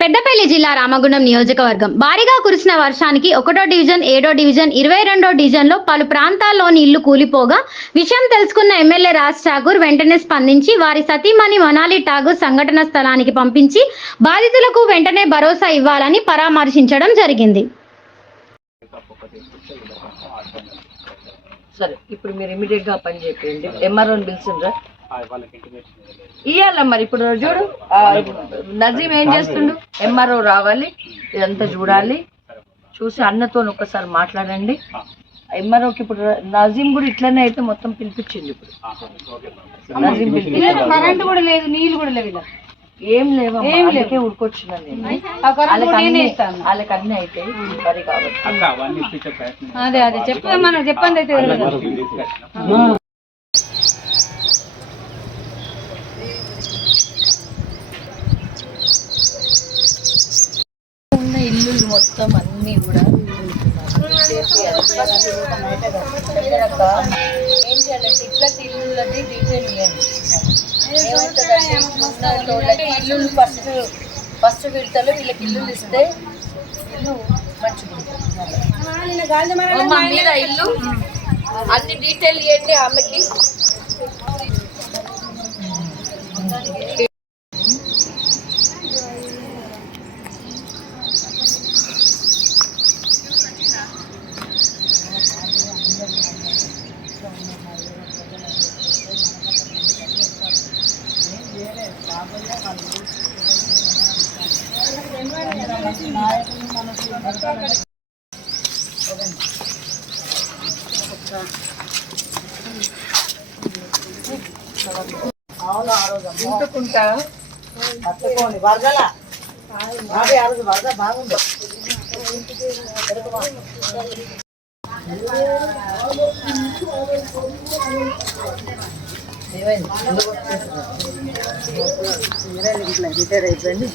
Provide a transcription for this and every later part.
పెద్దపల్లి జిల్లా రామగుండం నియోజకవర్గం భారీగా కురిసిన వర్షానికి 1వ డివిజన్ 7వ డివిజన్ 22వ డివిజన్లో పలు ప్రాంతాల్లోని ఇళ్లు కూలిపోగా విషయం తెలుసుకున్న ఎమ్మెల్యే రాజ్ ఠాకూర్ వెంటనే స్పందించి వారి సతీమణి మనాలి ఠాకూర్ సంఘటన స్థలానికి పంపించి బాధితులకు వెంటనే భరోసా ఇవ్వాలని పరామర్శించడం జరిగింది. సరే, ఇప్పుడు మీరు ఇమీడియట్ గా పని చెప్పండి. ఎంఆర్ఓని పిలిచిండ్రా ఇయ్యాల. మరి ఇప్పుడు చూడు, నజీం ఏం చేస్తుండు? ఎంఆర్ఓ రావాలి, ఇదంతా చూడాలి, చూసి అన్నతో ఒక్కసారి మాట్లాడండి. ఎంఆర్ఓకి ఇప్పుడు నజీం కూడా ఇట్లనే అయితే మొత్తం పిలిపించింది. ఇప్పుడు నజీం కరెంట్ కూడా లేదు, నీళ్ళు కూడా లేవు, ఏం లేవు, అందుకే ఉడుకొచ్చినాను నేను. వాళ్ళకి అన్నీ అయితే మరి కాబట్టి అదే అదే చెప్పండి, చెప్పండి అయితే ఉన్న ఇల్లు మొత్తం అన్నీ కూడా ఏం చేయాలంటే ఇట్లాంటి ఇల్లులది డీటెయిల్ ఇవ్వండి. ఇల్లు ఫస్ట్ విడతలో వీళ్ళకి ఇల్లు ఇస్తే ఇల్లు మంచిగా మీద ఇల్లు అన్ని డీటెయిల్ ఇవ్వండి ఆమెకి. ఇంటుకుంటా పట్టుకోండి వరదల వరద బాగుంది. రిటైర్ అయిపోయింది.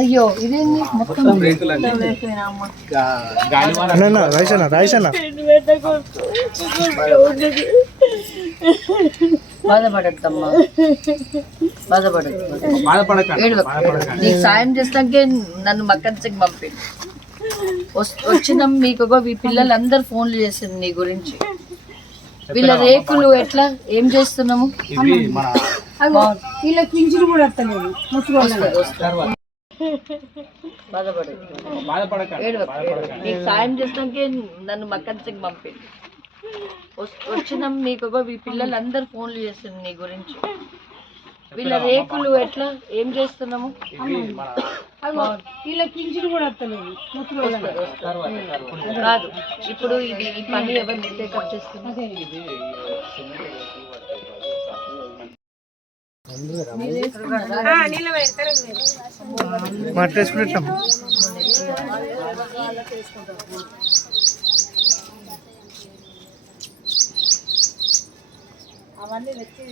అయ్యో ఇదేంటి మొత్తం బాధపడద్దమ్మా, నీకు సాయం చేస్తాకే నన్ను మక్కడికి పంపింది. వచ్చినాం మీకు ఈ పిల్లలందరూ ఫోన్లు చేసింది నీ గురించి. వీళ్ళ రేకులు ఎట్లా ఏం చేస్తున్నాము, వీళ్ళ పింఛను కూడా వస్తలేదు. నీకు సాయం చేస్తాకే నన్ను మక్కడికి పంపింది. వచ్చినాం మీకు ఈ పిల్లలందరూ ఫోన్లు చేసింది నీ గురించి. వీళ్ళ రేకులు ఎట్లా ఏం చేస్తున్నాము, వీళ్ళ పింఛను కూడా వస్తలేదు. కాదు, ఇప్పుడు ఇది ఈ పని ఎవరు టేకప్ చేస్తున్నారు? అవన్నీ వెచ్చి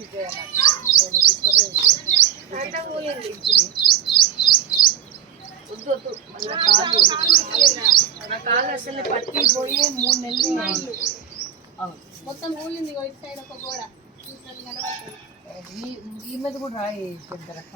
నా కాళ్ళు అసలు పట్టిపోయి 3 నెలలు మొత్తం ఊలింది. సైడ్ ఒక గోడ ఈ మీద కూడా రాయి పెడతారక్క.